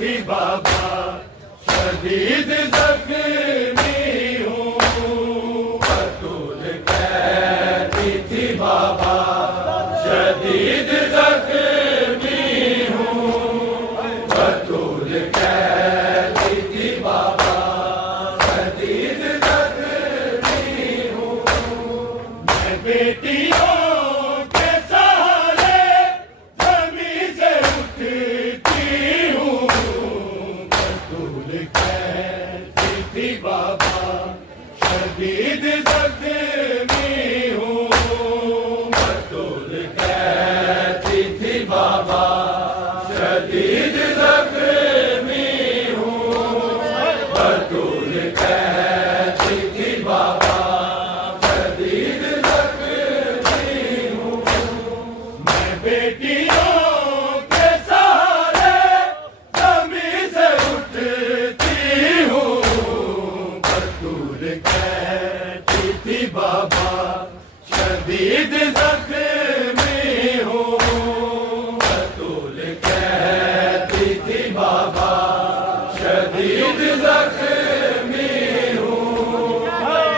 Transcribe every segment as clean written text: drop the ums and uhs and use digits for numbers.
थी बाबा, शदीद जख्मी हूँ। बतूल कहती थी बाबा, शदीद जख्मी हूँ। बतूल कहती थी बाबा, शदीद जख्मी हूँ। मैं बेटियों के सहारे जमीन से उठती हूँ। बतूल कहती थी बाबा, शदीद जख्मी हूँ। बतूल कहती थी बाबा, शदीद जख्मी हूँ। बतूल कहती थी बाबा, शदीद जख्मी हूँ। मैं बेटियों के सहारे जमीन से उठती हूँ। बतूल कहती थी बाबा, शदीद जख्मी हूँ। बतूल कहती थी बाबा, शदीद जख्मी हूँ।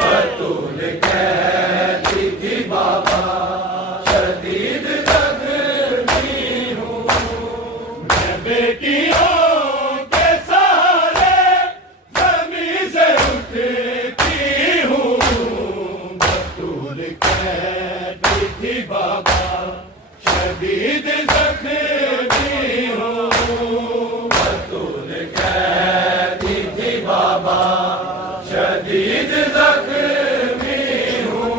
बतूल कहती थी बाबा, शदीद जख्मी हूँ। मैं बेटियों के सहारे जमीन से उठती हूँ। बतूल कहती थी बाबा, शदीद जख्मी हूँ। बतूल कहती थी बाबा, शदीद जख्मी हूँ।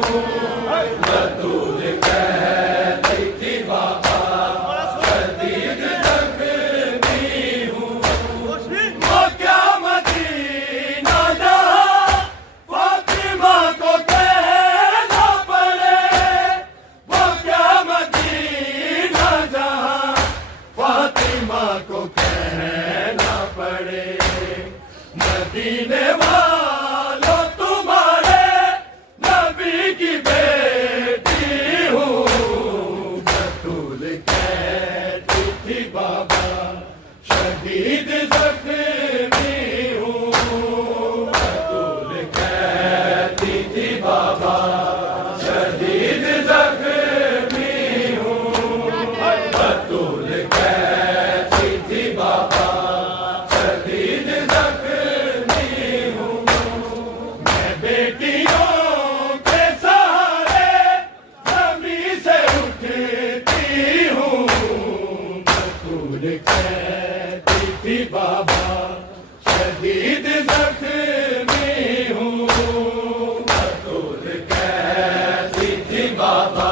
बतूल कहती थी बाबा, शदीद जख्मी हूँ। वो क्या मदीना जहाँ फातिमा को कहना पड़े। वो क्या मदीना जहाँ फातिमा को कहना पड़े। मदीने वालों तुम्हारे नबी की बेटी हूँ। बतूल कहती थी बाबा, शदीद जख्मी हूँ। बतूल कहती थी बाबा, शदीद जख्मी हूँ। बतूल कहती थी बाबा, शदीद जख्मी हूँ। मैं बेटियों के सहारे जमीन से उठती हूँ। बतूल कहती थी बाबा, शदीद जख्मी हूँ। बतूल कहती थी बाबा,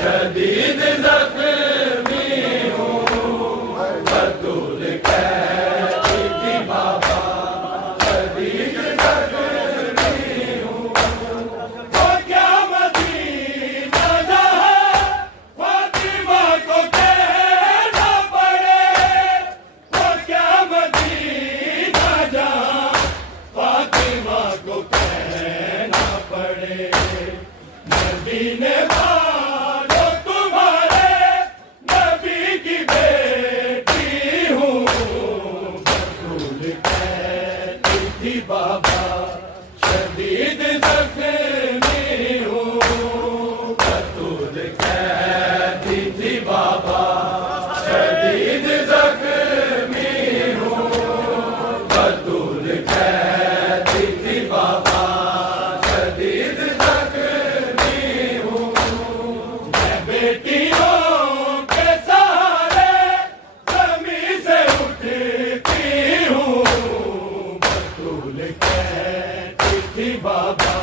शदीद जख्मी हूँ। बतूल कहती थी बाबा, शदीद जख्मी हूँ। वो क्या मदीना जहाँ फातिमा को कहना पड़े। वो क्या मदीना जहाँ फातिमा को कहना पड़े। मदीने वालों तुम्हारे नबी की बेटी हूँ। बतूल कहती थी बाबा, शदीद जख्मी हूँ। बतूल कहती थी बाबा, शदीद जख्मी हूँ। बतूल कहती थी बाबा, शदीद जख्मी हूँ। मैं बेटियों के सहारे जमीन से उठती हूँ। बतूल कहती थी बाबा,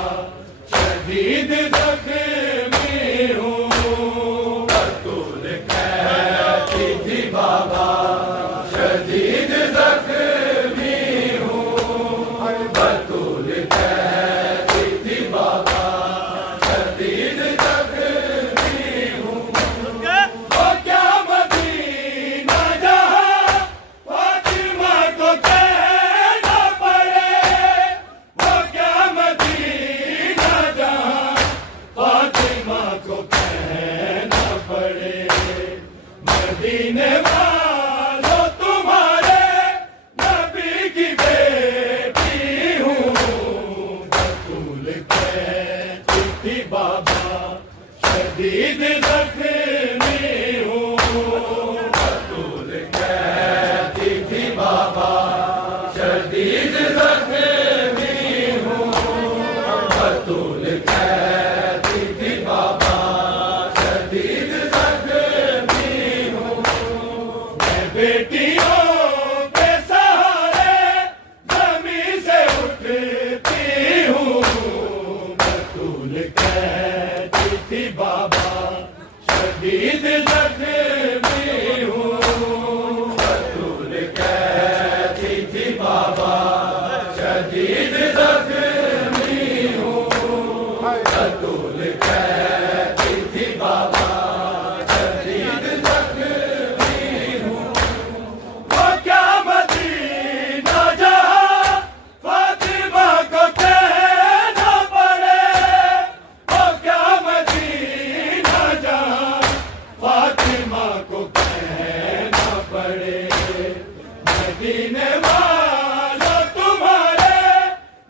मदीने वालों तुम्हारे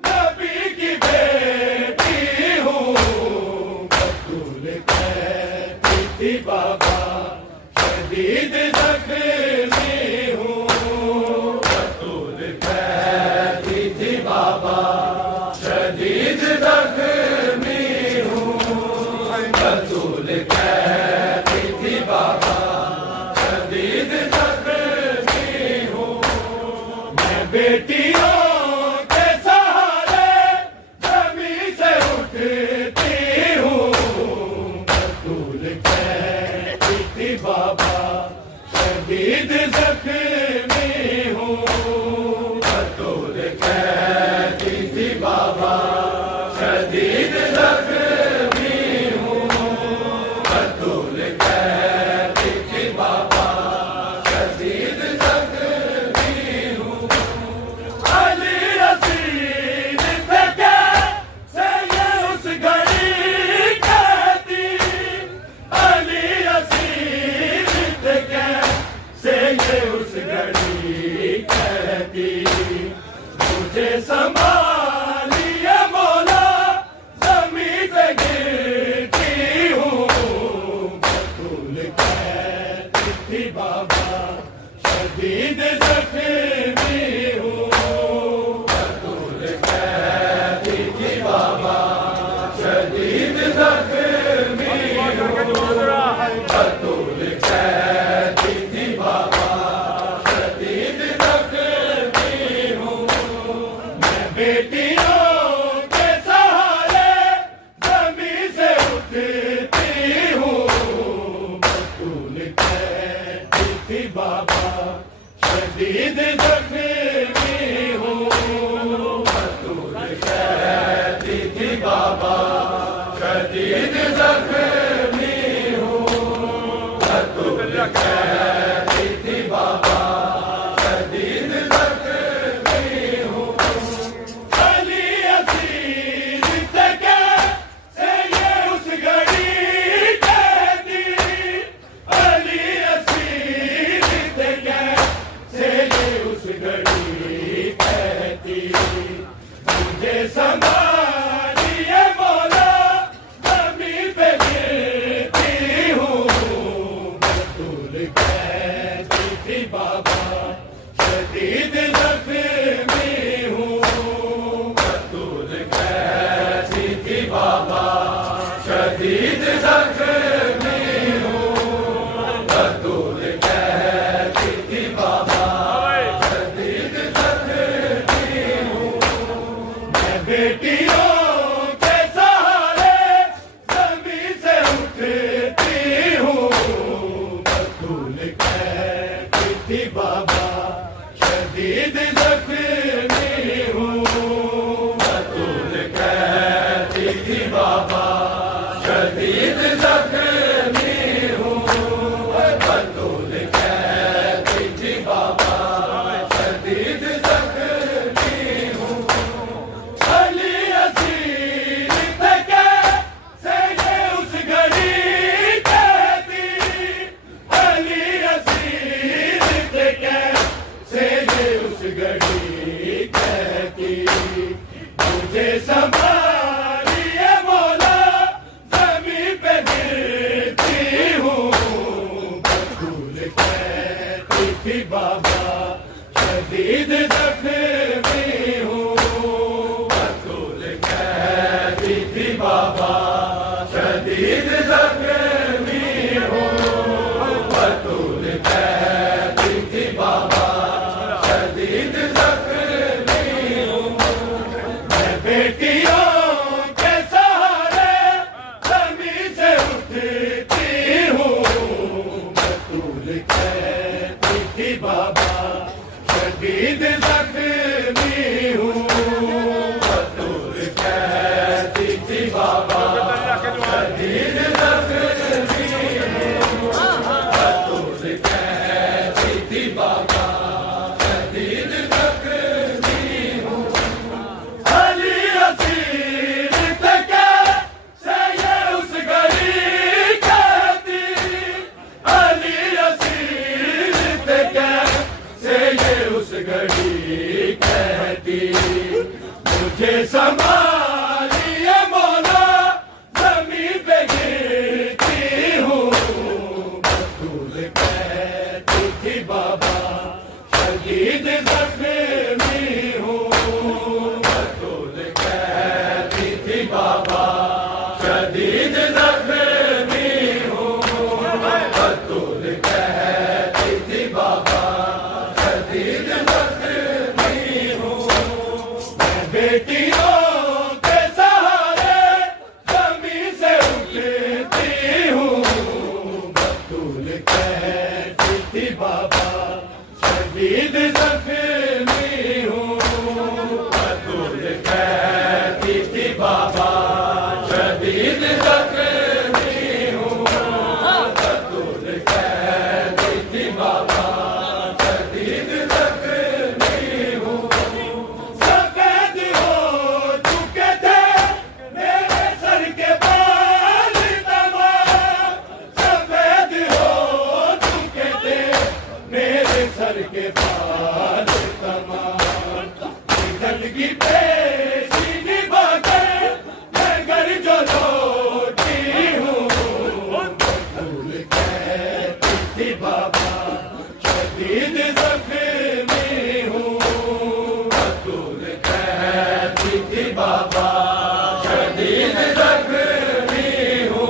नबी की बेटी हूँ। बतूल कहती थी बाबा शदीद जख्मी हूँ। बतूल कहती थी बाबा शदीद जख्मी हूँ। बतूल कहती थी बाबा शदीद जख्मी हूँ। मैं बेटियों के सहारे जमीन से उठती हूँ। बतूल कहती थी बाबा शदीद जख्मी हूँ। बतूल कहती थी बाबा शदीद जख्मी हूँ। बतूल कहती थी बाबा शदीद जख्मी हूँ। अली रसीद थे कैसे ये उस घड़ी कहती। अली रसीद थे कैसे ये उस घड़ी कहती। मुझे संभालिए मौला ज़मीन पे गिरती हूँ। बतूल कहती थी बाबा शदीद जख्मी हूँ। बतूल कहती थी बाबा शदीद जख्मी हूँ। बतूल कहती थी बाबा शदीद जख्मी हूँ। मैं बेटियों के सहारे जमीन से उठती हूँ। बतूल कहती थी बाबा शदीद जख्मी हूँ। बतूल कहती थी बाबा शदीद जख्मी हूँ। बतूल कहती थी बाबा शदीद जख्मी हूँ। अली असीर थे कैसे ये उस घड़ी कहती। अली असीर थे कैसे ये उस घड़ी कहती। मुझे संभालिए मौला ज़मीन पे गिरती हूँ। बतूल कहती थी बाबा शदीद जख्मी हूँ। बतूल कहती थी बाबा शदीद जख्मी हूँ। बतूल कहती थी बाबा शदीद जख्मी हूँ। मैं बेटियों के सहारे जमीन से उठती हूँ। बतूल कहती थी बाबा शदीद जख्मी हूँ। बतूल कहती थी बाबा शदीद जख्मी हूँ। बतूल कहती थी बाबा शदीद जख्मी हूँ। अली असीर थे कैसे ये उस घड़ी कहती। अली असीर थे कैसे ये उस घड़ी कहती। मुझे संभालिए मौला ज़मीन पे गिरती हूँ। बतूल कहती थी बाबा शदीद जख्मी हूँ। बतूल कहती थी बाबा शदीद जख्मी हूँ। बतूल कहती थी बाबा शदीद जख्मी हूँ। मैं बेटियों के सहारे जमीन से उठती हूँ। बतूल कहती थी बाबा शदीद जख्मी हूँ। बतूल कहती थी बाबा शदीद जख्मी हूँ। बतूल कहती थी बाबा शदीद जख्मी हूँ। अली असीर थे कैसे ये उस घड़ी कहती। अली असीर थे कैसे ये उस घड़ी बाल तमाम दिल की पेशी निभा कर मैं घर जो लौटी हूँ भूल कहती थी बाबा शदीद जख्मी हूँ भूल कहती थी बाबा शदीद जख्मी हूँ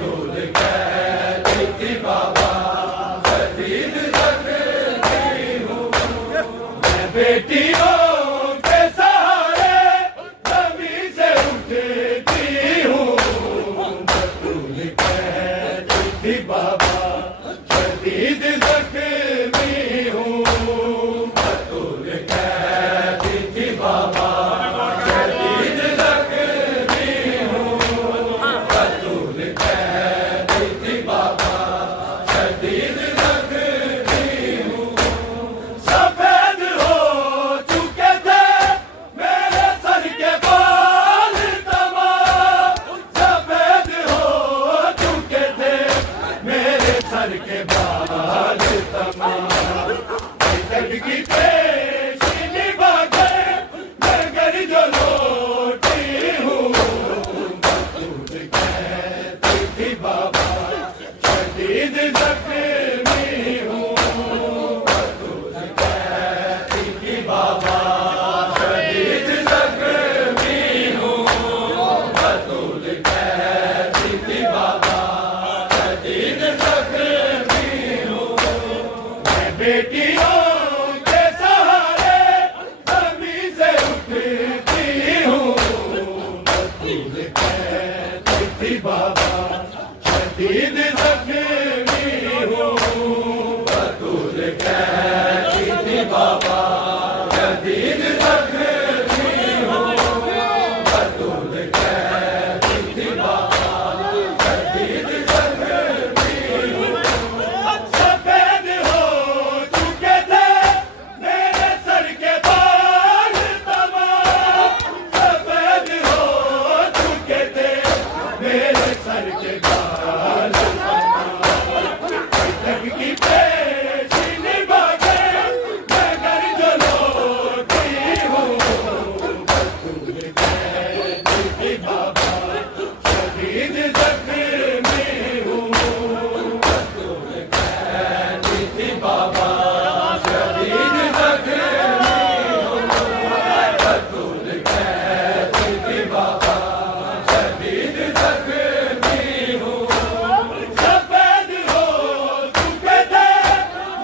भूल कहती थी बाबा शदीद जख्मी हूँ मैं बेटियों के सहारे जमीन से उठती हूँ भूल कहती थी बाबा शदीद जख्मी हूँ भूल कहती थी बाबा शदीद जख्मी हूँ भूल कहती थी बाबा शदीद जख्मी हूँ सफेद हो चुके थे मेरे सर के बाल तमाम सफेद हो चुके थे मेरे सर के बाल तमाम की पेशी निभा कर मैं घर जो लौटी हूँ भूल कहती थी बाबा शदीद जख्मी हूँ भूल कहती थी बाबा शदीद जख्मी हूँ भूल कहती थी बाबा शदीद जख्मी हूँ मैं बेटियों के सहारे जमीन से उठती हूँ भूल कहती थी बाबा शदीद जख्मी हूँ भूल कहती थी बाबा शदीद जख्मी हूँ भूल कहती थी बाबा शदीद जख्मी हूँ सफेद हो चुके थे मेरे सर के बाल तमाम सफेद हो चुके थे मेरे सर के बाल तक की पेशी निभा कर मैं घर जो लौटी हूँ भूल कहती थी बाबा शदीद जख्मी हूँ भूल कहती थी बाबा शदीद जख्मी हूँ भूल कहती थी बाबा शदीद जख्मी हूँ सफेद हो चुके थे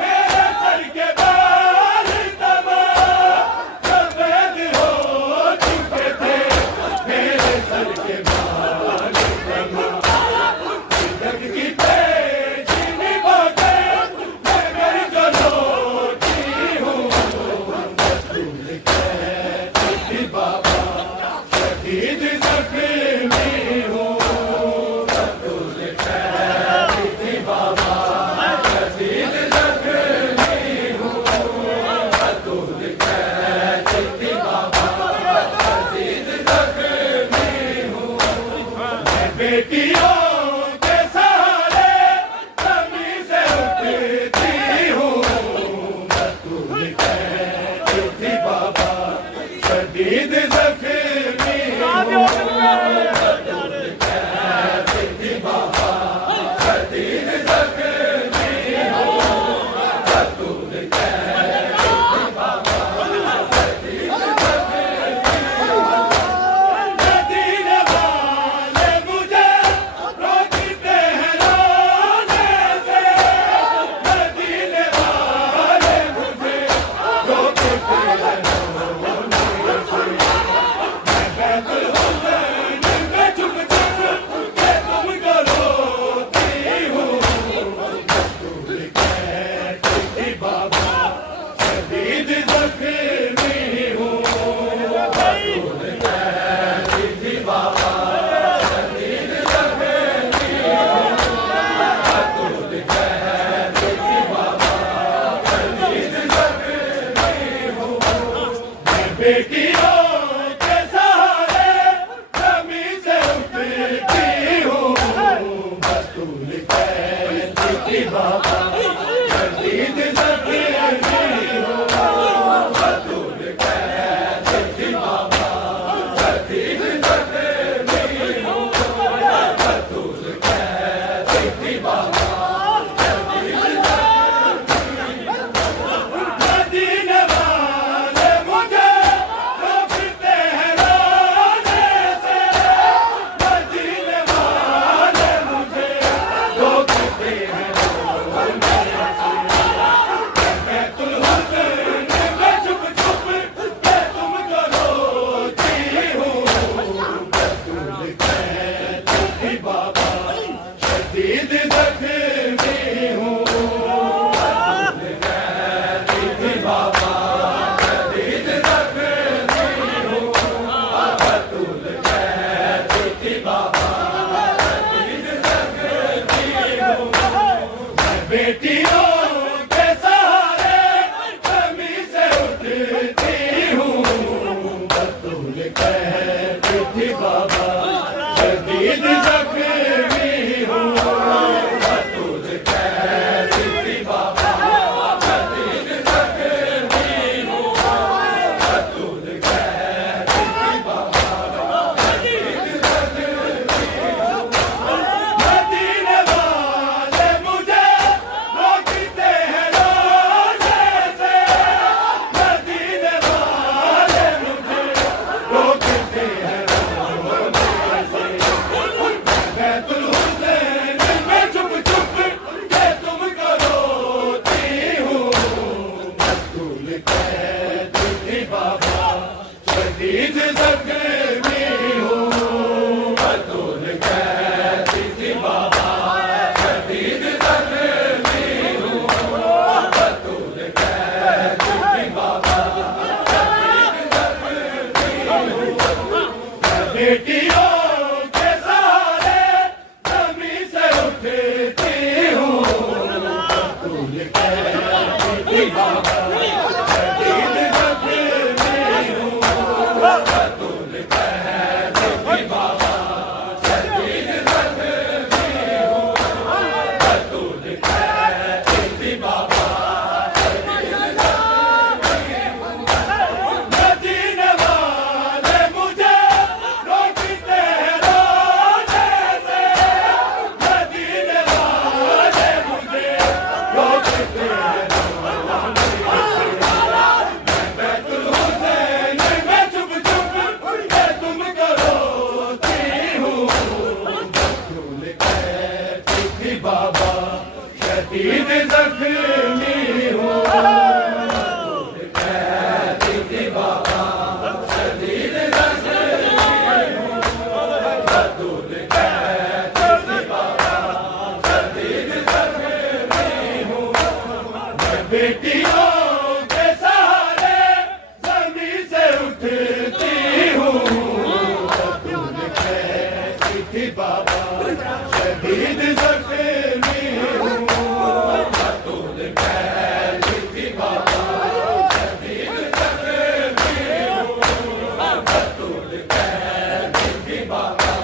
मेरे सर के बाल तमाम सफेद हो चुके थे मेरे सर के बाल तमाम जग की पेशी निभा कर मैं घर जो लौटी हूँ भूल कहती थी बाबा शदीद जख्मी हूँ भूल कहती थी बाबा शदीद जख्मी हूँ भूल कहती थी बाबा शदीद जख्मी हूँ मैं बेटियों के सहारे जमीन से उठती हूँ भूल कहती थी बाबा शदीद जख्मी हूँ भूल कहती थी बाबा शदीद जख्मी हूँ भूल कहती थी बाबा शदीद जख्मी हूँ मदीने वाले मुझे रोकते हैं रोने से मदीने वाले मुझे रोकते हैं रोने से मैं बैतुल हुसैन में छुप छुप के तुमको रोती हूँ भूल कहती थी बाबा शदीद जख्मी हूँ भूल कहती थी बाबा शदीद जख्मी हूँ भूल कहती थी बाबा शदीद जख्मी हूँ मैं बेटियों के सहारे जमीन से उठती हूँ भूल कहती थी बाबा शदीद जख्मी कैद थी बाबा, शदीद जख्मी हूँ, बतूल कैद थी बाबा, शदीद जख्मी हूँ, बतूल कैद थी बाबा, शदीद जख्मी हूँ। बेटियों के सहारे जमीन से उठती हूँ, बतूल कैद थी बाबा, शदीद जख्मी हूँ, बतूल कैद थी बाबा, शदीद जख्मी हूँ, बतूल कैद थी बाबा, शदीद जख्मी हूँ। मदीने वाले मुझे रोकते हैं रोने से, मदीने वाले मुझे रोकते हैं रोने से। मैं बैतुल हुसैन में चुप चुप के तुमको रोती हूँ, बतूल कैद थी बाबा, शदीद जख्मी हूँ, बतूल कैद थी बाबा, शदीद जख्मी हूँ, बतूल कैद थी बाबा, शदीद जख्मी हूँ। मैं बेटियों के सहारे जमीन से उठती हूँ, बतूल कैद थी बाबा, शदीद जख्मी हूँ, बतूल कैद थी बाबा, शदीद जख्मी हूँ, बतूल कैद थी बाबा,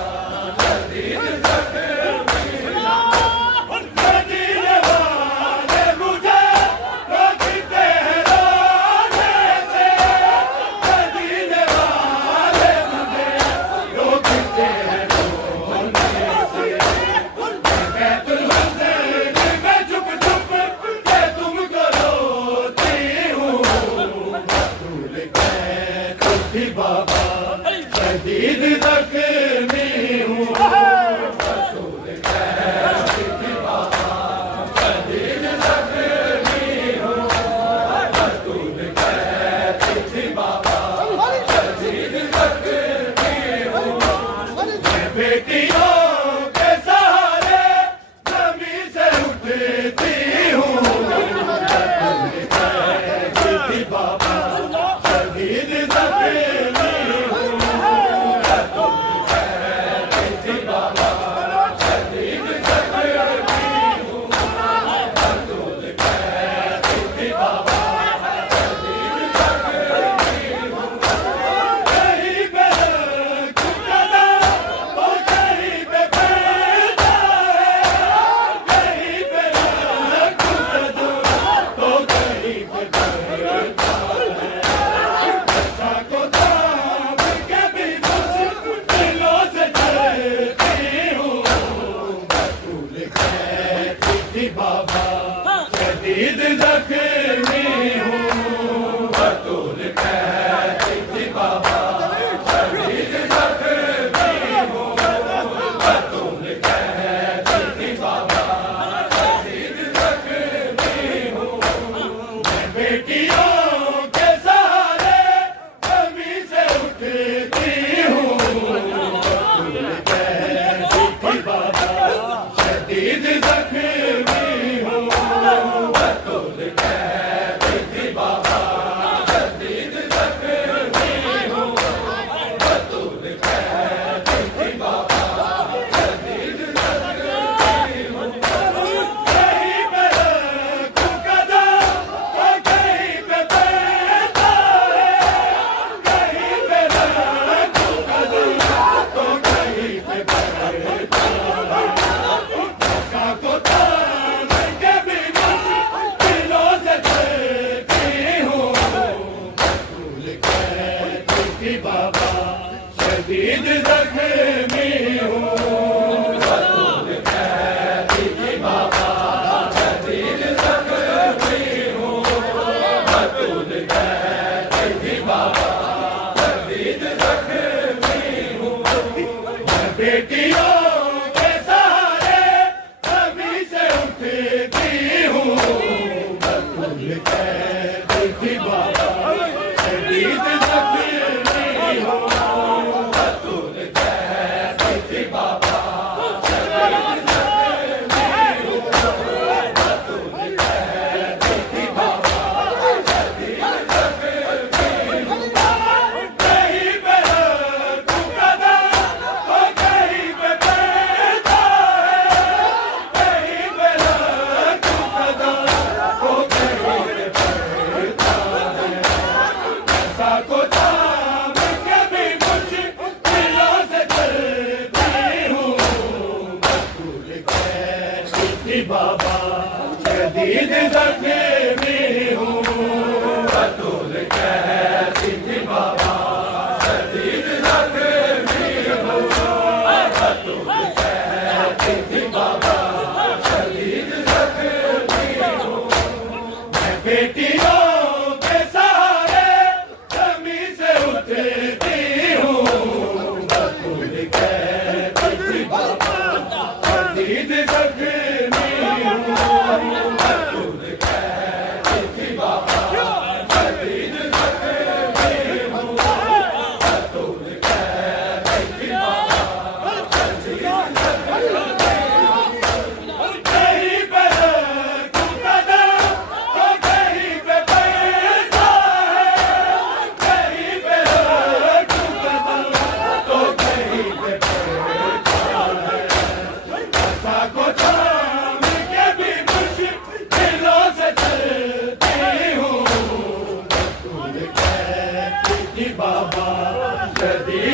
शदीद जख्मी हूँ। मदीने वाले मुझे रोकते हैं रोने से, मदीने वाले मुझे रोकते हैं रोने से। मैं बैतुल हुसैन में चुप चुप के तुमको रोती हूँ, बतूल कैद थी बाबा, शदीद जख्मी हूँ, बतूल कैद थी बाबा, शदीद जख्मी हूँ, बतूल कैद थी बाबा, शदीद जख्मी हूँ। मैं बेटियों के सहारे जमीन से उठती हूँ, बतूल कैद थी बाबा, शदीद जख्मी हूँ, बतूल कैद थी बाबा, शदीद जख्मी हूँ, बतूल कैद थी बाबा, शदीद जख्मी हूँ। कहीं पे रखूं कदम तो कहीं पे बैठता है, कहीं पे रखूं कदम तो कहीं पे बैठता है। ऐसा को थाम के भी मुश्किलों से चलती हूँ, बतूल कैद थी बाबा, शदीद जख्मी हूँ, बतूल कैद थी बाबा, शदीद जख्मी हूँ, बतूल कैद थी बाबा, शदीद जख्मी हूँ। मैं बेटियों के सहारे जमीन से उठती हूँ, बतूल कैद थी बाबा, शदीद जख्मी हूँ, बतूल कैद थी बाबा, शदीद जख्मी हूँ, बतूल कैद थी बाबा, शदीद जख्मी हूँ। कहीं पे रखूं कदम तो कहीं पे बैठता है, कहीं पे रखूं कदम तो कहीं पे बैठता है। ऐसा को थाम के भी मुश्किलों से चलती हूँ, बतूल कैद थी बाबा, शदीद जख्मी हूँ, बतूल कैद थी बाबा, शदीद जख्मी हूँ, बतूल कैद थी बाबा, शदीद जख्मी हूँ। मैं बेटियों के सहारे जमीन से उठती हूँ, बतूल कैद थी बाबा, शदीद जख्मी हूँ बतूल कहती थी बाबा शदीद जख्मी हूँ बतूल कहती थी बाबा शदीद जख्मी हूँ मैं बेटियों के सहारे जमी से उठती हूँ बतूल कहती थी बाबा शदीद जख्मी हूँ बतूल कहती थी बाबा शदीद जख्मी हूँ बतूल कहती थी बाबा शदीद जख्मी कहीं पे रखूं कदम तो कहीं पे पैसा है कहीं पे रखूं कदम तो कहीं पे पैसा है ऐसा को थाम के भी मुश्किलों से चलती हूँ बतूल कहती थी बाबा शदीद